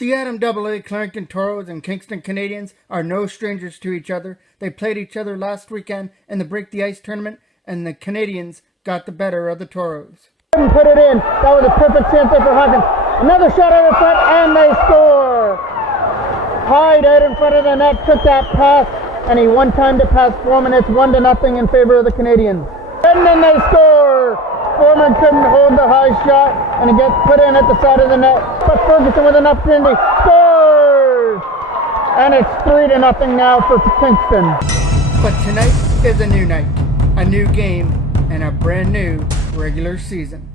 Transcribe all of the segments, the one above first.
The Adam AA Clarington Toros and Kingston Canadians are no strangers to each other. They played each other last weekend in the Break the Ice tournament, and the Canadians got the better of the Toros. Put it in. That was a perfect chance there for Hawkins. Another shot out of front, and they score. Hyde out in front of the net took that pass, and he one-timed it past Foreman. It's 1-0 in favor of the Canadians. And then they score. Foreman couldn't hold the high shot, and it gets put in at the side of the net. But Ferguson with an opportunity scores, and it's 3-0 now for Kingston. But tonight is a new night, a new game, and a brand new regular season.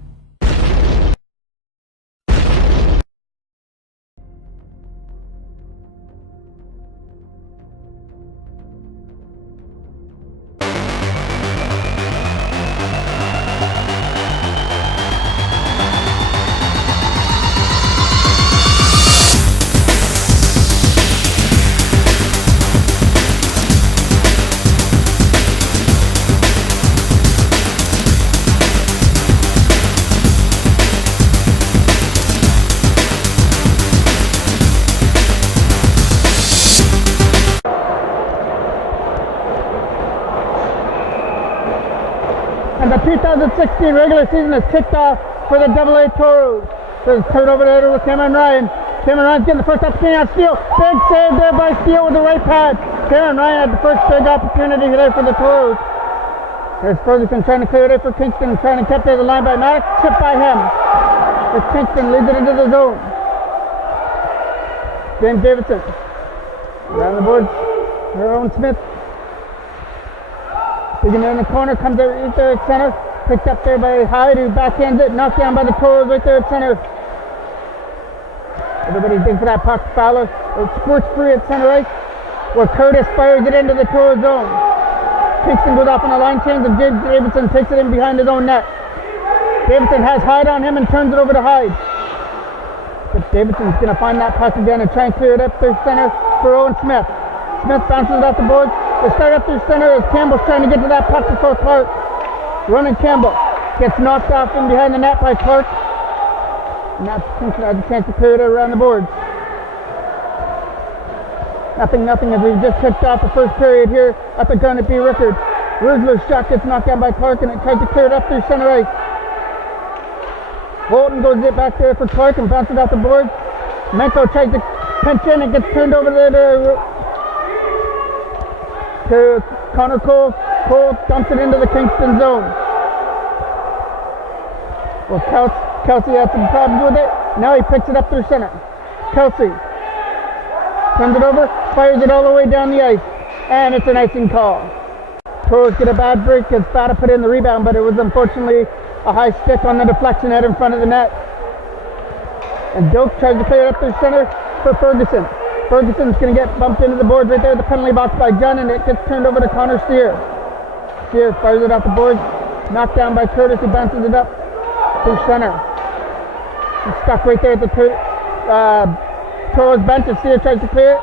And the 2016 regular season is kicked off for the AA Toros. So it's turned over there with Cameron Ryan. Cameron Ryan's getting the first opportunity on Steele. Big save there by Steele with the right pad. Cameron Ryan had the first big opportunity there for the Toros. There's Ferguson trying to clear it for Kingston, trying to keep the line by Maddox. Chip by him. As Kingston leads it into the zone. James Davidson. Around the boards. Owen Smith. Digging in the corner, comes out right there at center. Picked up there by Hyde, who backhands it. Knocked down by the Toros right there at center. Everybody digs for that puck. Fowler. It squirts free at center ice, where Curtis fires it into the Toro zone. Kingston goes off on a line change, and James Davidson takes it in behind his own net. Davidson has Hyde on him and turns it over to Hyde. But Davidson's going to find that puck again and try and clear it up through center for Owen Smith. Smith bounces it off the board. They start up through center as Campbell's trying to get to that puck before Clark. Running Campbell gets knocked off from behind the net by Clark. And now Kingston has a chance to clear it around the boards. Nothing as we've just kicked off the first period here at the Garnet B. Rickard. Rizzler's shot gets knocked down by Clark, and it tries to clear it up through center ice. Bolton goes it back there for Clark and bounces off the boards. Menko tries to pinch in and gets turned over there to Connor Cole. Cole dumps it into the Kingston zone. Well, Kelsey had some problems with it. Now he picks it up through center. Kelsey turns it over, fires it all the way down the ice, and it's an icing call. Toros get a bad break as Fata put in the rebound, but it was unfortunately a high stick on the deflection head in front of the net. And Doak tries to play it up through center for Ferguson. Ferguson's going to get bumped into the boards right there at the penalty box by Gunn, and it gets turned over to Connor Steer. Steer fires it off the boards, knocked down by Curtis, who bounces it up through center. He's stuck right there at the Toros bench as Steer tries to clear it.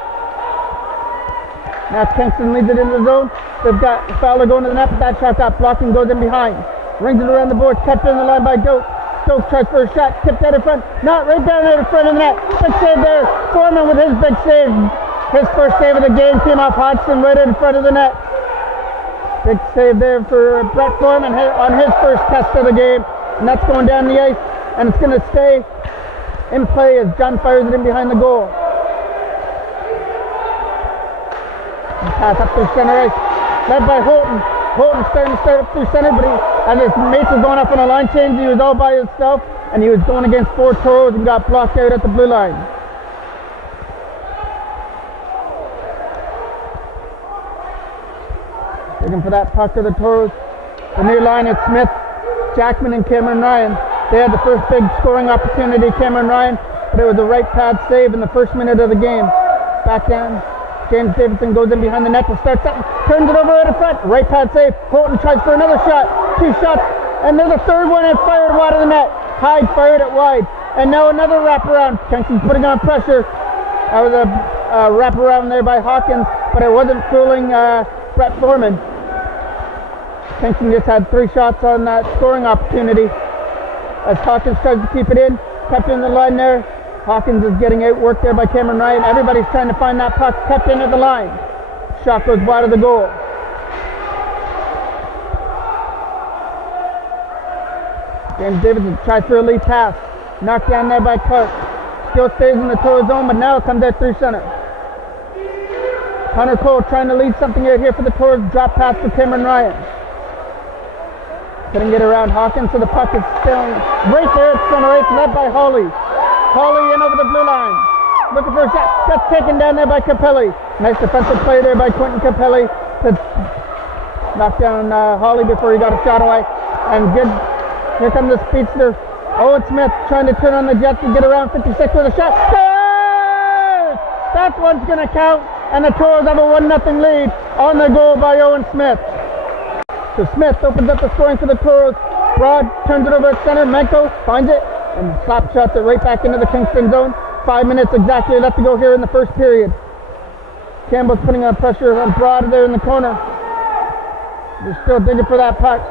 Now Kingston leads it into the zone. They've got Fowler going to the net, but that shot got blocked and goes in behind. Rings it around the board, kept in the line by Doak. Doak tries for a shot, tipped out in front, not right down there in front of the net. Big save there. Foreman with his big save. His first save of the game came off Hodgson right in front of the net. Big save there for Brett Foreman on his first test of the game. And that's going down the ice, and it's going to stay in play as John fires it in behind the goal. And pass up through center ice, led by Holton. Holton's starting to start up through center, but as his mates were going up on a line change, he was all by himself, and he was going against four Toros and got blocked out at the blue line. Looking for that puck of the Toros. The near line, it's Smith, Jackman, and Cameron Ryan. They had the first big scoring opportunity, Cameron Ryan, but it was a right pad save in the first minute of the game. Back down. James Davidson goes in behind the net to start something, turns it over right in front, right pad save. Holton tries for another shot, two shots, and there's a third one and fired wide of the net. Hyde fired it wide, and now another wraparound. Kingston's putting on pressure. That was a wraparound there by Hawkins, but it wasn't fooling Brett Foreman. Kingston just had 3 shots on that scoring opportunity as Hawkins tries to keep it in, kept in the line there Hawkins is getting outworked there by Cameron Ryan. Everybody's trying to find that puck, kept in at the line. Shot goes wide of the goal. James Davidson tries for a lead pass. Knocked down there by Clark. Still stays in the Toros zone, but now comes out through center. Hunter Cole trying to lead something out here for the Toros. Drop pass to Cameron Ryan. Couldn't get around Hawkins, so the puck is still right there at center ice, led by Hawley. Hawley in over the blue line. Looking for a shot. Gets taken down there by Capelli. Nice defensive play there by Quentin Capelli to knock down Hawley before he got a shot away. And good. Here comes the speedster. Owen Smith trying to turn on the Jets and get around 56 with a shot. Scores! That one's going to count. And the Toros have a 1-0 lead on the goal by Owen Smith. So Smith opens up the scoring for the Toros. Broad turns it over at center. Menko finds it and slap shots it right back into the Kingston zone. 5 minutes exactly left to go here in the first period. Campbell's putting on pressure on Broad there in the corner. They're still digging for that puck.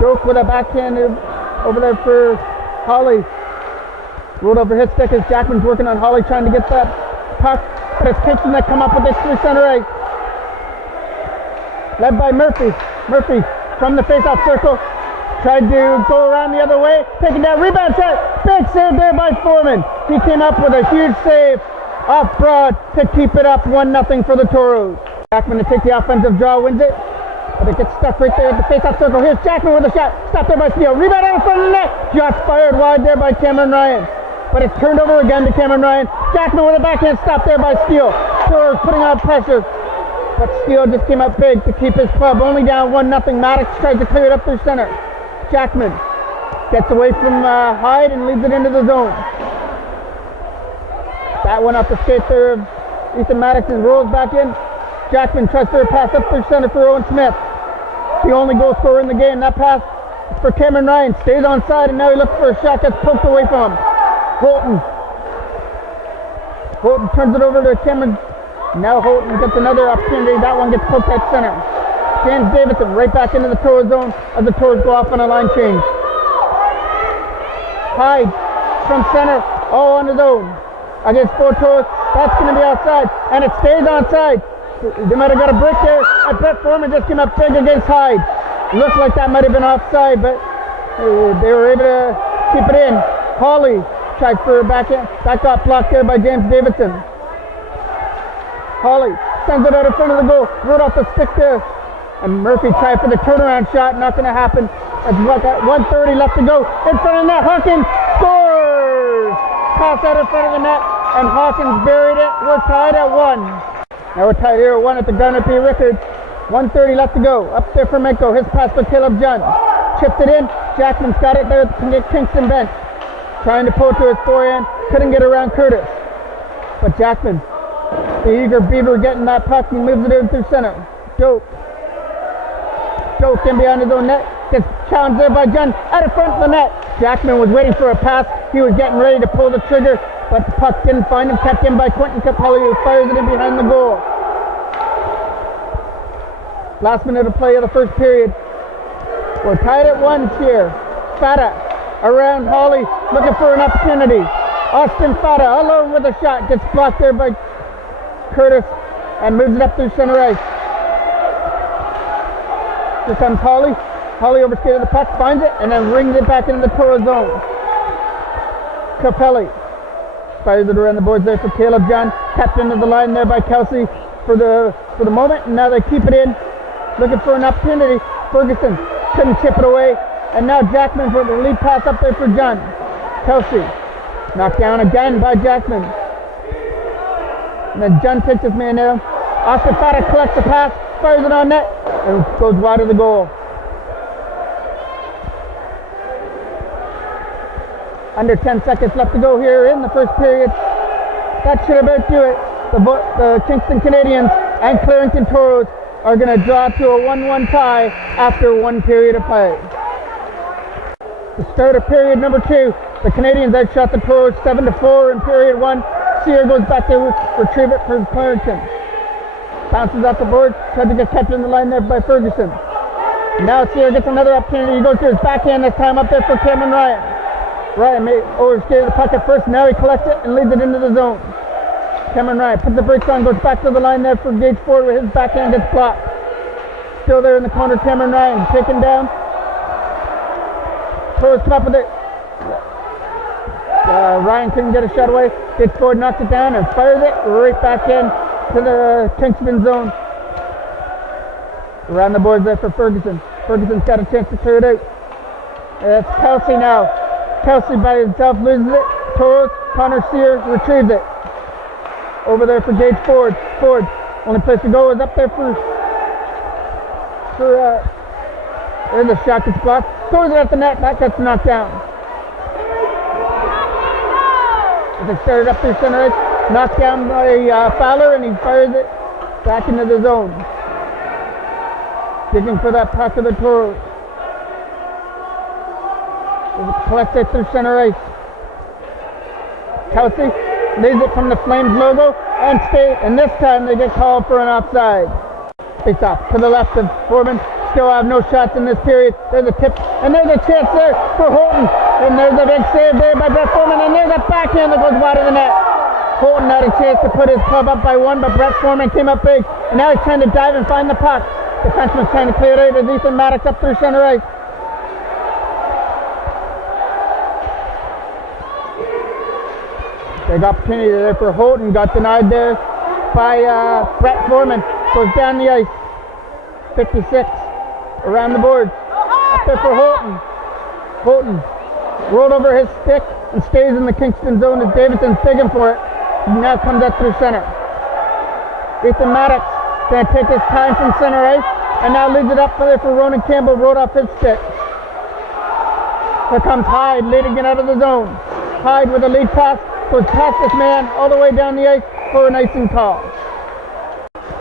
Doak with a backhand over there for Hawley. Rolled over his stick as Jackman's working on Hawley trying to get that puck. But it's Kingston that come up with this through center ice. Led by Murphy. Murphy from the face-off circle. Tried to go around the other way. Taking down, rebound shot. Big save there by Foreman. He came up with a huge save off Broad to keep it up 1-0 for the Toros. Jackman to take the offensive draw, wins it. But it gets stuck right there at the face-off circle. Here's Jackman with a shot. Stopped there by Steele. Rebound out in front of the net. Just fired wide there by Cameron Ryan. But it's turned over again to Cameron Ryan. Jackman with a backhand stop there by Steele. Toros putting on pressure. But Steele just came up big to keep his club only down 1-0. Maddox tries to clear it up through center. Jackman gets away from Hyde and leads it into the zone. That one off the skate there of Ethan Maddox and rolls back in. Jackman tries to pass up through center for Owen Smith. The only goal scorer in the game. That pass is for Cameron Ryan. Stays on side and now he looks for a shot. Gets poked away from him. Holton turns it over to Cameron. Now Holton gets another opportunity. That one gets poked at center. James Davidson right back into the Toros zone as the Toros go off on a line change. Hyde from center, all on his own. Against 4 Toros, that's going to be outside, and it stays onside. They might have got a break there. I bet Foreman just came up big against Hyde. Looks like that might have been offside, but they were able to keep it in. Hawley tried for a backhand. That got blocked there by James Davidson. Hawley sends it out in front of the goal. Rode off the stick there. And Murphy tried for the turnaround shot. Not going to happen. That's about that 1:30 left to go. In front of the net. Hawkins scores! Pass out in front of the net. And Hawkins buried it. We're tied at 1. Now we're tied here at 1 at the Garner P. Rickard. 1:30 left to go. Up there for Menko. His pass for Caleb Junn. Chipped it in. Jackman's got it there at the Kingston bench. Trying to pull it to his forehand. Couldn't get around Curtis. But Jackman, the eager beaver, getting that puck. He moves it in through center. Doak in behind his own net. Gets challenged there by Junn. Out of front of the net. Jackman was waiting for a pass. He was getting ready to pull the trigger. But the puck didn't find him. Kept in by Quentin Capelli, who fires it in behind the goal. Last minute of play of the first period. We're tied at 1 here. Fata around Hawley, looking for an opportunity. Austin Fata alone with a shot. Gets blocked there by Curtis and moves it up through center ice. Here comes Hawley. Hawley overskated the puck, finds it, and then rings it back into the Toros zone. Capelli fires it around the boards there for Caleb Junn. Tapped into the line there by Kelsey for the moment, and now they keep it in. Looking for an opportunity. Ferguson couldn't chip it away, and now Jackman for the lead pass up there for Junn. Kelsey knocked down again by Jackman. And then Junn takes his man down. Austin Fata collects the pass, fires it on net, and goes wide of the goal. Under 10 seconds left to go here in the first period. That should about do it. The Kingston Canadians and Clarington Toros are going to draw to a 1-1 tie after 1 period of play. The start of period number 2, the Canadians outshot the Toros 7-4 in period 1. Sear goes back to retrieve it for Clarington. Bounces off the board, tried to get kept in the line there by Ferguson. Now Sear gets another opportunity. He goes to his backhand this time up there for Cameron Ryan. Ryan may overskate the puck at first. Now he collects it and leads it into the zone. Cameron Ryan puts the brakes on, goes back to the line there for Gage Ford where his backhand gets blocked. Still there in the corner, Cameron Ryan taken down. Toros come up with it. Ryan couldn't get a shot away. Gage Ford knocks it down and fires it right back in to the Kingston zone. Around the boards there for Ferguson. Ferguson's got a chance to clear it out. It's Kelsey now. Kelsey by himself loses it. Toros, Connor Sear retrieves it. Over there for Gage Ford. Ford, only place to go is up there for there's a shot gets blocked. Throws it at the net. That gets knocked down. As it started up through center ice, knocked down by Fowler, and he fires it back into the zone. Digging for that puck of the Toros. Collects it through center ice. Kelsey leads it from the Flames logo and skate, and this time they get called for an offside. Face off to the left of Foreman. Still have no shots in this period. There's a tip, and there's a chance there for Holton. And there's a big save there by Brett Foreman, and there's a backhand that goes wide of the net. Holton had a chance to put his club up by one, but Brett Foreman came up big, and now he's trying to dive and find the puck. Defenseman's trying to clear it out as Ethan Maddox up through center ice. Big opportunity there for Holton, got denied there by Brett Foreman. Goes down the ice. 56 around the boards. Up there for Holton. Holton rolled over his stick and stays in the Kingston zone as Davidson's digging for it. He now comes up through center. Ethan Maddox going to take his time from center ice and now leads it up there for Ronan Campbell, rolled off his stick. Here comes Hyde leading it out of the zone. Hyde with a lead pass, goes past this man all the way down the ice for an icing call.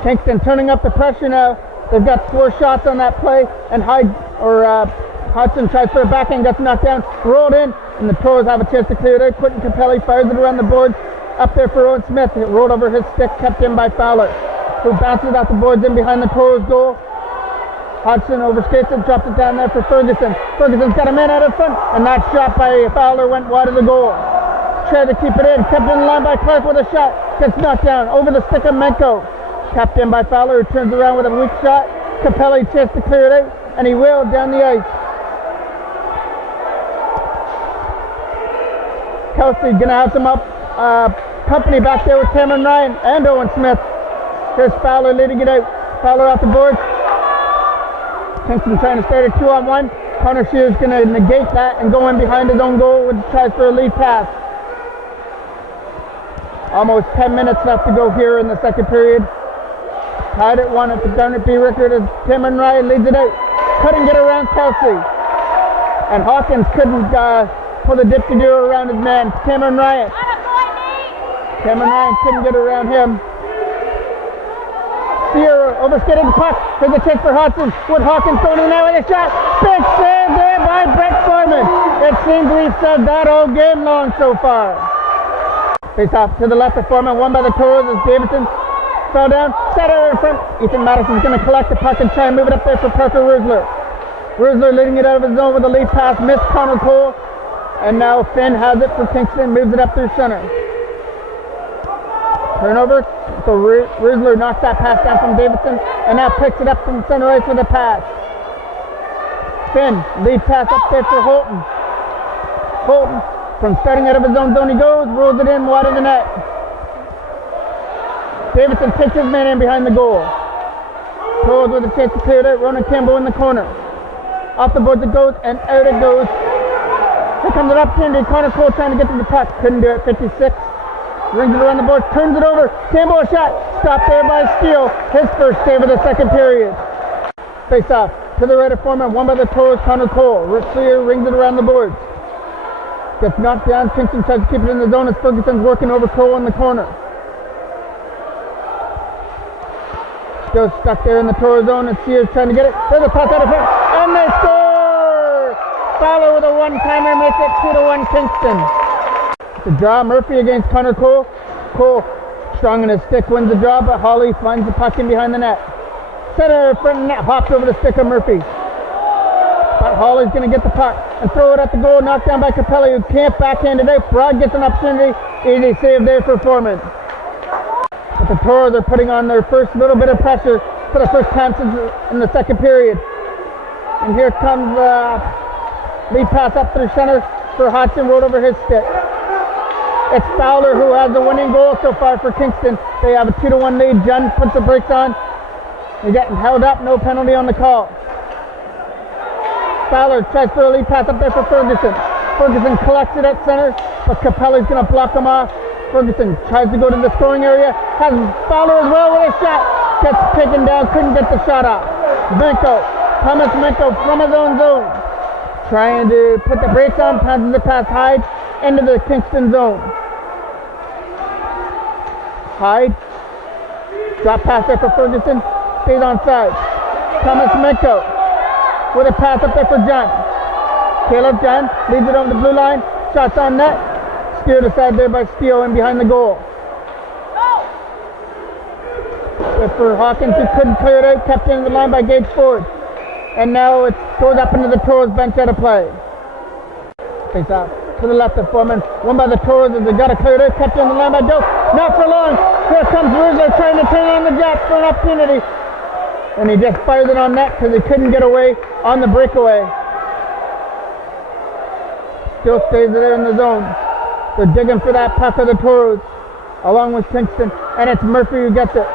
Kingston turning up the pressure now. They've got 4 shots on that play, and Hodgson tries for a backhand, gets knocked down, rolled in, and the Toros have a chance to clear it out. Quentin Capelli fires it around the boards, up there for Owen Smith. It rolled over his stick, kept in by Fowler, who bounces off the boards in behind the Toros goal. Hodgson overskates it, drops it down there for Ferguson. Ferguson's got a man out of front, and that shot by Fowler went wide of the goal. Tried to keep it in, kept in the line by Clark with a shot, gets knocked down over the stick of Menko. Capped in by Fowler, who turns around with a weak shot. Capelli chance to clear it out, and he will down the ice. Kelsey gonna have some company back there with Cameron Ryan and Owen Smith. Here's Fowler leading it out. Fowler off the board. Kingston trying to start a 2-on-1. Connor Shear's gonna negate that and go in behind his own goal with tries for a lead pass. Almost 10 minutes left to go here in the second period. Tied at 1 at the Garnet B record as Cameron Ryan leads it out. Couldn't get around Kelsey. And Hawkins couldn't pull the dip-to-do around his man, Cameron Ryan. Cameron Ryan couldn't get around him. Sear overskated the puck. Here's a chance for Hodgson. With Hawkins going in there with a shot. Big save there by Brett Foreman. It seems we've said that all game long so far. Face off to the left of Foreman, won by the Toros as Davidson fell down, set it in front. Ethan Madison's going to collect the puck and try and move it up there for Parker Rusler. Rusler leading it out of his zone with a lead pass, missed Connor Cole. And now Finn has it for Kingston, moves it up through center. Turnover, so Rusler knocks that pass down from Davidson and now picks it up from center ice with a pass. Finn, lead pass up there for Holton. Holton, from starting out of his own zone he goes, rolls it in wide of the net. Davidson takes his man in behind the goal. Toros with a chance to clear it out. Ronan Campbell in the corner. Off the boards it goes, and out it goes. Here comes an opportunity. Connor Cole trying to get to the puck. Couldn't do it. 56. Rings it around the board. Turns it over. Campbell a shot. Stopped there by Steele. His first save of the second period. Face off to the right of Foreman. Won by the Toros. Connor Cole. Sear rings it around the boards. Gets knocked down. Kingston tries to keep it in the zone as Ferguson's working over Cole in the corner. Still stuck there in the Toros zone, and Sears trying to get it. There's a pass out of front, and they score! Fowler with a one-timer makes it 2-1 Kingston. The draw, Murphy against Connor Cole. Cole, strong in his stick, wins the draw, but Hawley finds the puck in behind the net. Center front net, hopped over the stick of Murphy. But Hawley's going to get the puck and throw it at the goal. Knocked down by Capelli, who can't backhand it out. Broad gets an opportunity. Easy save there for Foreman. But the Toros are putting on their first little bit of pressure for the first time since in the second period. And here comes lead pass up through center for Hodgson, rolled over his stick. It's Fowler who has the winning goal so far for Kingston. They have a 2-1 lead. John puts the brakes on. They're getting held up, no penalty on the call. Fowler tries for a lead pass up there for Ferguson. Ferguson collects it at center, but Capelli's going to block him off. Ferguson tries to go to the scoring area. Has Fowler as well with a shot. Gets taken down, couldn't get the shot off. Thomas Minko from his own zone. Trying to put the brakes on, passes the pass Hyde into the Kingston zone. Hyde. Drop pass there for Ferguson. Stays on side. Thomas Minko with a pass up there for John. Caleb John leads it over the blue line. Shots on net. Steered aside there by Steele and behind the goal. But for Hawkins, who couldn't clear it out, kept in the line by Gage Ford. And now it goes up into the Toros bench out of play. Face off to the left of Foreman. Won by the Toros as they got to clear it out. Kept in the line by Doak. Not for long. Here comes Rizzo trying to turn on the Jets for an opportunity. And he just fired it on net because he couldn't get away on the breakaway. Still stays there in the zone. They're digging for that puck of the Toros along with Kingston. And it's Murphy who gets it.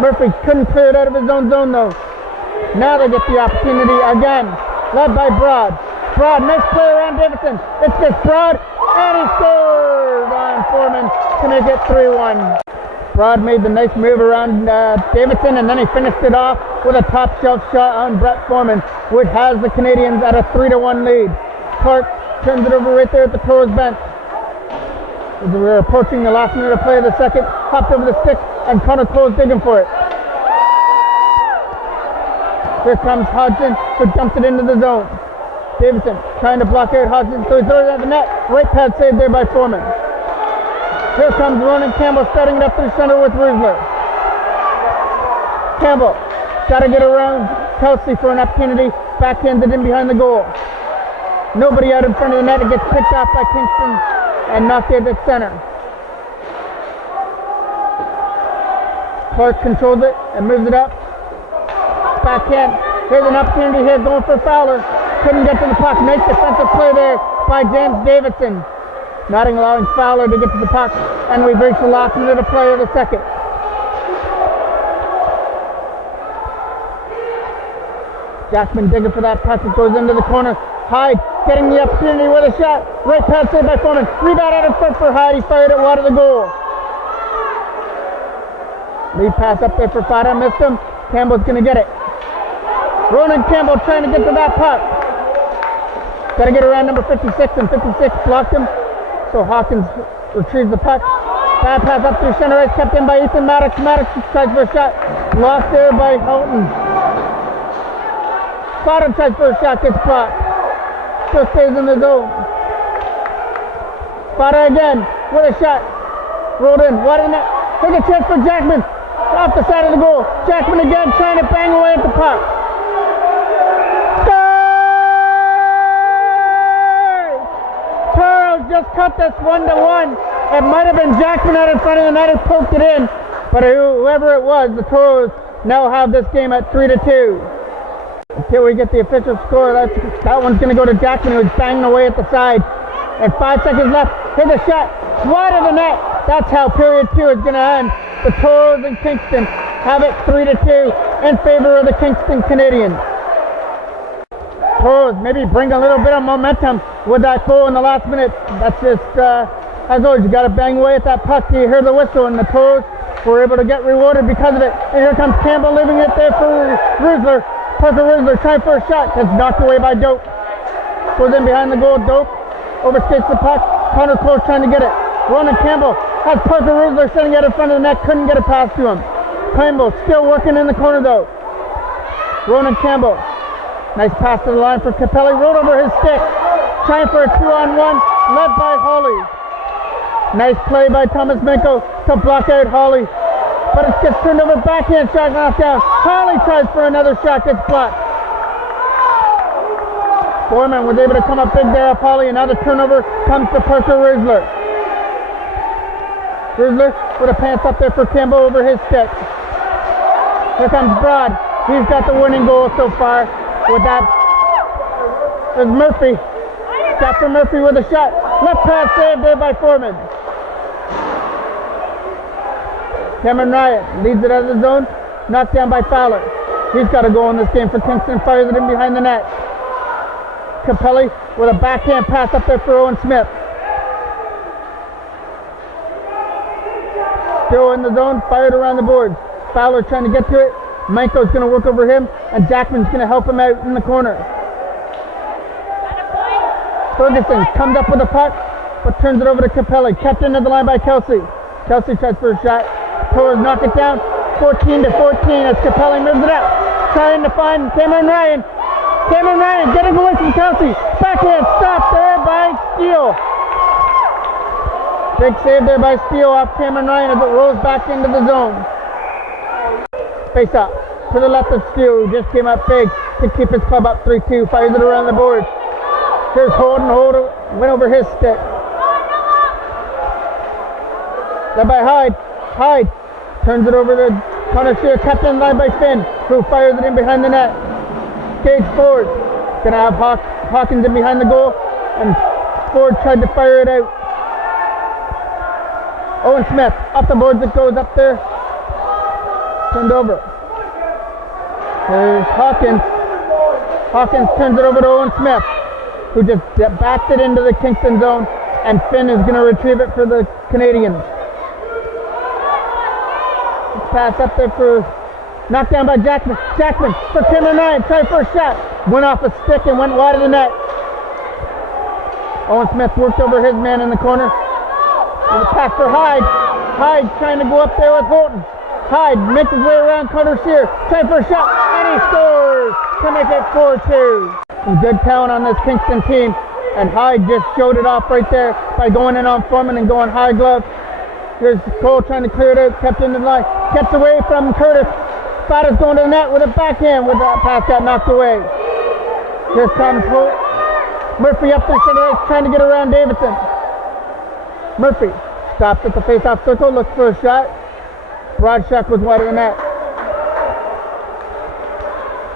Murphy couldn't clear it out of his own zone though. Now they get the opportunity again. Led by Broad. Broad, nice play around Davidson. It's just Broad. And he scored on Foreman to make it 3-1. Broad made the nice move around Davidson, and then he finished it off with a top shelf shot on Brett Foreman, which has the Canadians at a 3-1 lead. Clark turns it over right there at the Toros bench. As we're approaching the last minute of play of the second, hopped over the stick, and Connor Cole's digging for it. Here comes Hodgson, who dumps it into the zone. Davidson trying to block out Hodgson, so he throws it at the net. Right pad saved there by Foreman. Here comes Ronan Campbell starting it up through center with Riesler. Campbell got to get around Kelsey for an opportunity. Backhanded in behind the goal. Nobody out in front of the net. It gets picked off by Kingston and knocked out at center. Clark controls it and moves it up. Backhand. Here's an opportunity here going for Fowler. Couldn't get to the puck. Nice defensive play there by James Davidson. Not allowing Fowler to get to the puck. And we've reached the last minute of play of the second. Jackman digging for that puck. It goes into the corner. Hyde getting the opportunity with a shot. Right pass saved by Foreman. Rebound out in front for Hyde. He fired it wide of the goal. Lead pass up there for Fada. Missed him. Campbell's going to get it. Ronan Campbell trying to get to that puck. Got to get around number 56, and 56 blocked him. So Hawkins retrieves the puck. Bad pass up through center ice, kept in by Ethan Maddox. Maddox tries for a shot. Lost there by Houghton. Fada tries for a shot, gets blocked. Still stays in the zone. Fada again with a shot. Rolled in, wide in net. Here's a chance for Jackman. Off the side of the goal. Jackman again trying to bang away at the puck. Toros just cut this 1-1. It might have been Jackman out in front of the net who poked it in, but whoever it was, the Toros now have this game at 3-2. Until we get the official score, that one's going to go to Jackman, who's banging away at the side. And 5 seconds left. Here's a shot wide of the net. That's how period 2 is going to end. The Toros and Kingston have it 3-2 in favor of the Kingston Canadians. Toros maybe bring a little bit of momentum with that goal in the last minute. That's just, as always, you got to bang away at that puck. You hear the whistle, and the Toros were able to get rewarded because of it. And here comes Campbell leaving it there for Riesler. Parker Riesler trying for a shot. It's knocked away by Dope. Goes in behind the goal. Dope overskates the puck. Connor Close trying to get it. Ronan Campbell has Parker Riesler sitting out in front of the net. Couldn't get a pass to him. Campbell still working in the corner though. Ronan Campbell. Nice pass to the line for Capelli. Rolled over his stick. Trying for a 2-on-1. Led by Hawley. Nice play by Thomas Minko to block out Hawley. But it gets turned over. Backhand shot knocked down. Hawley tries for another shot. Gets blocked. Foreman was able to come up big there at Polly, and now the turnover comes to Parker Rizzler. Rizzler with a pass up there for Campbell over his stick. Here comes Broad. He's got the winning goal so far with that. There's Murphy. Dr. Murphy with a shot. Left pass saved there by Foreman. Cameron Ryan leads it out of the zone. Knocked down by Fowler. He's got a goal in this game for Kingston. Fires it in behind the net. Capelli with a backhand pass up there for Owen Smith. Still in the zone. Fired around the boards. Fowler trying to get to it. Manko's going to work over him. And Jackman's going to help him out in the corner. Ferguson comes up with a puck, but turns it over to Capelli. Kept into the line by Kelsey. Kelsey tries for a shot. Toros knock it down. 14-14 as Capelli moves it out. Trying to find Cameron Ryan. Cameron Ryan getting away from Kelsey. Backhand stop there by Steele. Big save there by Steele off Cameron Ryan as it rolls back into the zone. Face up to the left of Steele, who just came up big to keep his club up 3-2. Fires it around the board. Here's Holden. Holden went over his stick. Then by Hyde. Hyde turns it over to Connor Shear, kept in line by Finn, who fires it in behind the net. Gage Ford gonna have Hawkins in behind the goal, and Ford tried to fire it out. Owen Smith up the boards, it goes up there, turned over. There's Hawkins. Hawkins turns it over to Owen Smith, who just backed it into the Kingston zone, and Finn is gonna retrieve it for the Canadians. Pass up there for knocked down by Jackman. Jackman for Cameron Ryan. Tried for a shot. Went off a stick and went wide of the net. Owen Smith worked over his man in the corner. And a pass for Hyde. Hyde trying to go up there with Holton. Hyde makes his way around Connor Shear. Tried for a shot. And he scores to make it 4-2. Some good talent on this Kingston team. And Hyde just showed it off right there by going in on Foreman and going high glove. Here's Cole trying to clear it out, kept in the line, gets away from Curtis. Spada's going to the net with a backhand, with that pass got knocked away. Here comes Holt. Murphy up there center ice, trying to get around Davidson. Murphy stops at the face-off circle, looks for a shot. Broad shot was wide of the net.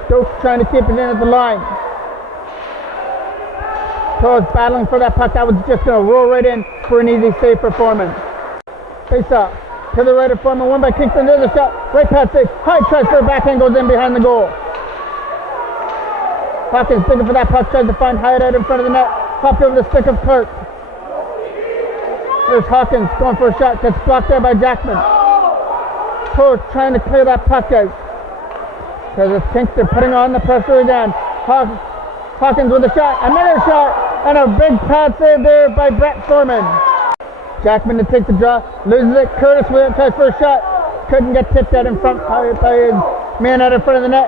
Stokes trying to keep it in at the line. Toros battling for that puck. That was just going to roll right in for an easy save for Foreman. Face off to the right of Foreman, won by Kingston. There's a shot, right pass save. Hyde tries for a backhand, goes in behind the goal. Hawkins looking for that puck, tries to find Hyde out in front of the net. Hopped over the stick of Clark. There's Hawkins going for a shot, gets blocked there by Jackman. Toros trying to clear that puck out. Because it's Kingston putting on the pressure again. Hawkins with a shot, another shot, and a big pad save there by Brett Foreman. Jackman to take the draw, loses it. Curtis with it, tries for a shot. Couldn't get tipped out in front by his man out in front of the net.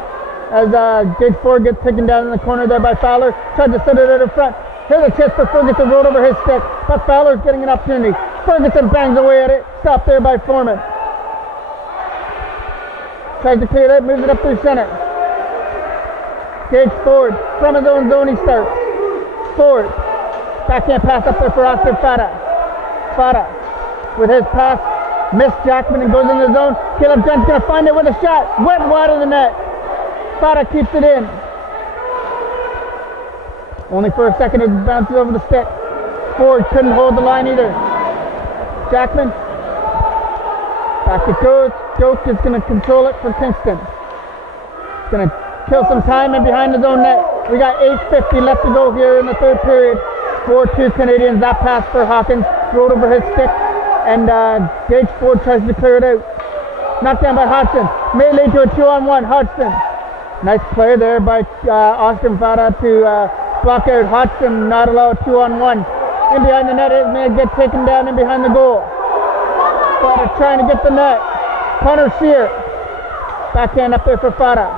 As Gage Ford gets taken down in the corner there by Fowler. Tried to set it out in front. Here's a chance for Ferguson, rolled over his stick. But Fowler's getting an opportunity. Ferguson bangs away at it. Stopped there by Foreman. Tries to clear it out, moves it up through center. Gage Ford, from his own zone he starts. Ford, backhand pass up there for Oscar Fata. Fata with his pass, missed Jackman and goes in the zone. Caleb John's going to find it with a shot. Went wide of the net. Fata keeps it in. Only for a second it bounces over the stick. Ford couldn't hold the line either. Jackman. Back it goes. Joke is going to control it for Kingston. It's going to kill some time in behind his own net. We got 8:50 left to go here in the third period. 4-2 Canadians. That pass for Hawkins. Rolled over his stick. And Gage Ford tries to clear it out. Knocked down by Hodgson. May lead to a 2-on-1. Hodgson. Nice play there by Austin Fata to block out Hodgson. Not allow a 2-on-1. In behind the net. It may get taken down in behind the goal. Fata trying to get the net. Connor Shear. Backhand up there for Fata.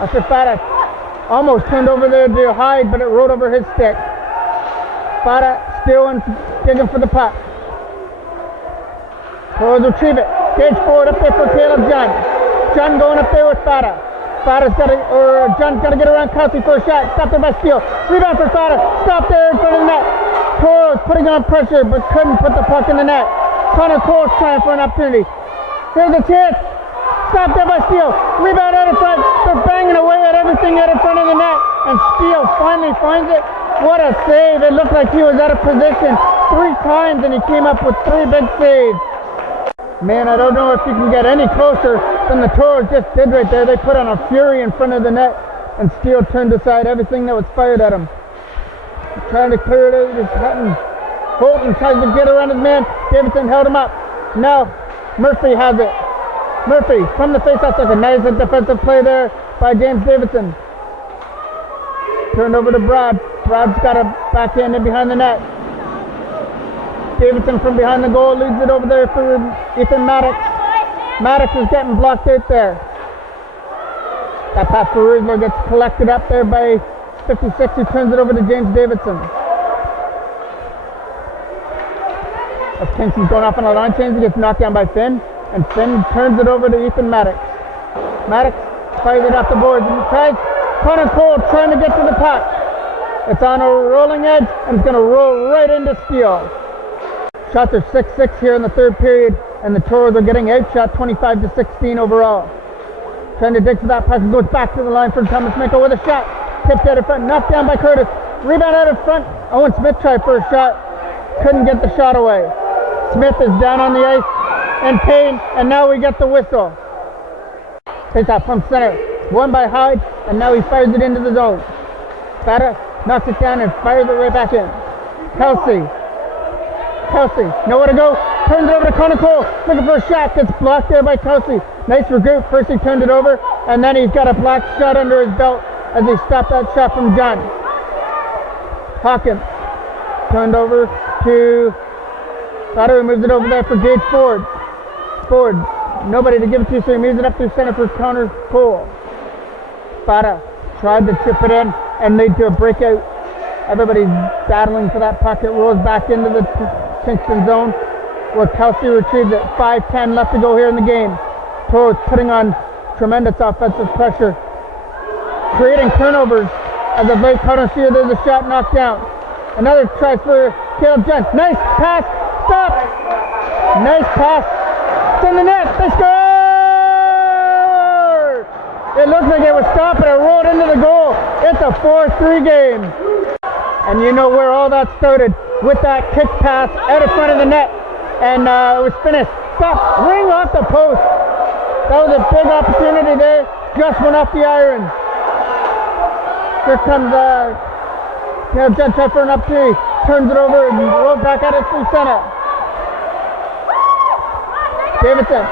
After Fata almost turned over there to Hyde, but it rolled over his stick. Fata still digging for the puck. Toros retrieve it. Gage Ford up there for Caleb John. John going up there with Fata. John's got to get around Kelsey for a shot. Stopped there by Steele. Rebound for Fada. Stopped there in front of the net. Toros putting on pressure but couldn't put the puck in the net. Connor Cole's trying for an opportunity. Here's a chance. Stopped there by Steele. Rebound out in front. They're banging away at everything out in front of the net. And Steele finally finds it. What a save. It looked like he was out of position 3 times and he came up with 3 big saves. Man, I don't know if you can get any closer than the Toros just did right there. They put on a fury in front of the net and Steele turned aside everything that was fired at him. Trying to clear it out. He's cutting. Holton tries to get around his man. Davidson held him up. Now Murphy has it. Murphy from the faceoff. That's a nice defensive play there by James Davidson. Turned over to Brad. Brad's got a backhand in behind the net. Davidson from behind the goal leads it over there for Ethan Maddox. Maddox is getting blocked out there. That pass for Riesler gets collected up there by 56, who turns it over to James Davidson. As Kingston's going off on a line change, he gets knocked down by Finn, and Finn turns it over to Ethan Maddox. Maddox fires it off the boards and tries. Connor Cole trying to get to the puck. It's on a rolling edge, and it's going to roll right into Steele. Shots are 6-6 here in the third period, and the Toros are getting outshot 25-16 overall. Trying to dig for that puck, goes back to the line for Thomas Miko with a shot. Tipped out in front, knocked down by Curtis. Rebound out in front. Owen Smith tried for a shot. Couldn't get the shot away. Smith is down on the ice in pain, and now we get the whistle. Face off from center. Won by Hyde, and now he fires it into the zone. Fata knocks it down and fires it right back in. Kelsey, nowhere to go. Turns it over to Connor Cole. Looking for a shot. Gets blocked there by Kelsey. Nice regroup. First he turned it over, and then he's got a black shot under his belt as he stopped that shot from John. Hawkins turned over to Fata, who moves it over there for Gage Ford. Ford, nobody to give it to, so he moves it up through center for Connor Cole. Fata tried to chip it in and lead to a breakout. Everybody's battling for that puck. It rolls back into the Kingston zone where Kelsey retrieves it. 5:10 left to go here in the game. Toros putting on tremendous offensive pressure, creating turnovers. As of late, Connor Sear, there's a shot knocked down. Another try for Caleb John. Nice pass. Stop. Nice pass. It's in the net. They score! It looks like it was stopped, but it rolled into the goal. It's a 4-3 game. And you know where all that started, with that kick pass out in front of the net. And it was finished. Stop. Ring off the post. That was a big opportunity there. Just went off the iron. Here comes Caleb John trying for an up three. Turns it over and rolls back at it through center. Davidson.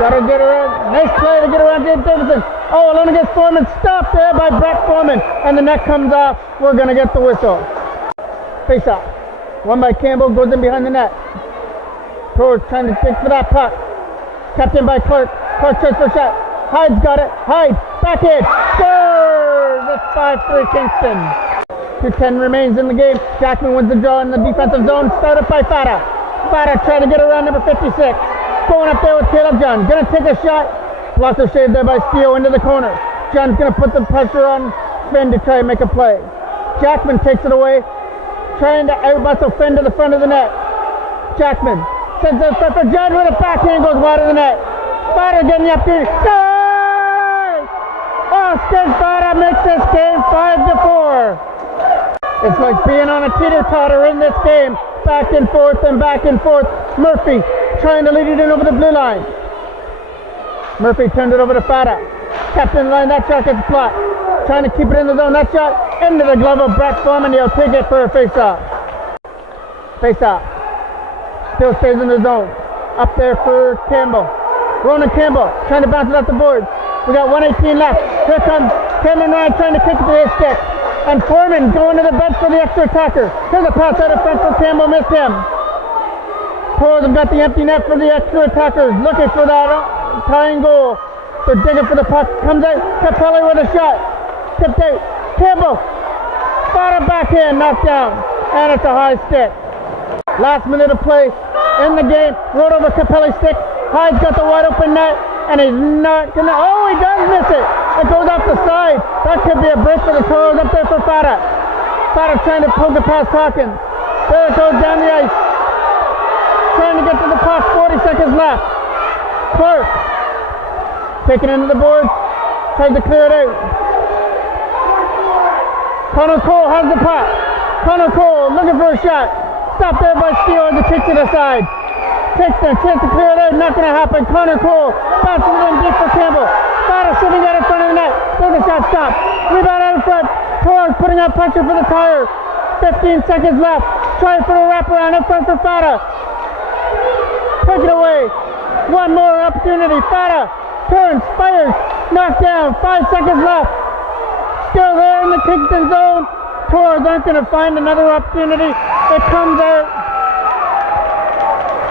Got to get around. Nice play to get around James Davidson. Oh, alone against Foreman. Stopped there by Brett Foreman. And the net comes off. We're going to get the whistle. Face off. One by Campbell. Goes in behind the net. Toros trying to dig for that puck. Kept in by Clark. Clark tries for a shot. Hyde's got it. Hyde. Back in. Scores! It's 5-3 Kingston. 2:10 remains in the game. Jackman wins the draw in the defensive zone. Started by Fata. Fata trying to get around number 56. Going up there with Caleb John. Gonna take a shot. Blocker saved there by Steele into the corner. John's gonna put the pressure on Finn to try and make a play. Jackman takes it away. Trying to out-muscle Finn to the front of the net. Jackman sends it for John with a backhand, goes wide of the net. Fata getting the opportunity. Scores! Austin Fata makes this game 5-4. It's like being on a teeter-totter in this game. Back and forth and back and forth. Murphy trying to lead it in over the blue line. Murphy turned it over to Fata. Kept in line, that shot gets blocked. Trying to keep it in the zone, that shot into the glove of Brett Foreman. He'll take it for a face-off. Face-off. Still stays in the zone. Up there for Campbell. Ronan Campbell trying to bounce it off the board. We got 1:18 left. Here comes Cameron Ryan trying to kick it to his stick. And Foreman going to the bench for the extra attacker. Here's a pass out of front for Campbell, missed him. Toros have got the empty net for the extra attackers. Looking for that tying goal. They're digging for the puck. Comes out. Capelli with a shot. Tipped out. Campbell. Fought it back in. Knocked down. And it's a high stick. Last minute of play in the game. Rode over Capelli's stick. Hyde's got the wide open net. and he's not gonna, oh, he does miss it. It goes off the side. That could be a break for the Toros. Up there for Fata. Fata trying to poke it past Hawkins. There it goes down the ice. Trying to get to the puck, 40 seconds left. Clark taking into the boards, tries to clear it out. Connor Cole has the puck. Connor Cole looking for a shot. Stopped there by Steele as it kicks to the side. Kingston, chance to clear it out, not going to happen. Connor Cole bounces it in deep for Campbell. Fata sitting out in front of the net. There's a shot stopped. Rebound out in front. Toros putting out pressure for the Tire. 15 seconds left. Trying for a wraparound in front for Fata. Take it away. One more opportunity. Fata turns, fires, knocked down. 5 seconds left. Still there in the Kingston zone. Toros aren't going to find another opportunity. It comes out.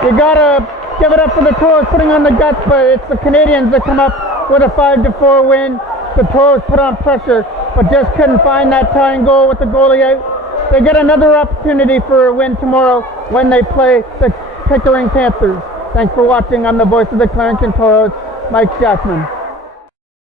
You gotta give it up for the Toros putting on the guts, but it's the Canadians that come up with a 5-4 win. The Toros put on pressure, but just couldn't find that tying goal with the goalie out. They get another opportunity for a win tomorrow when they play the Pickering Panthers. Thanks for watching. I'm the voice of the Clarington Toros, Mike Jackman.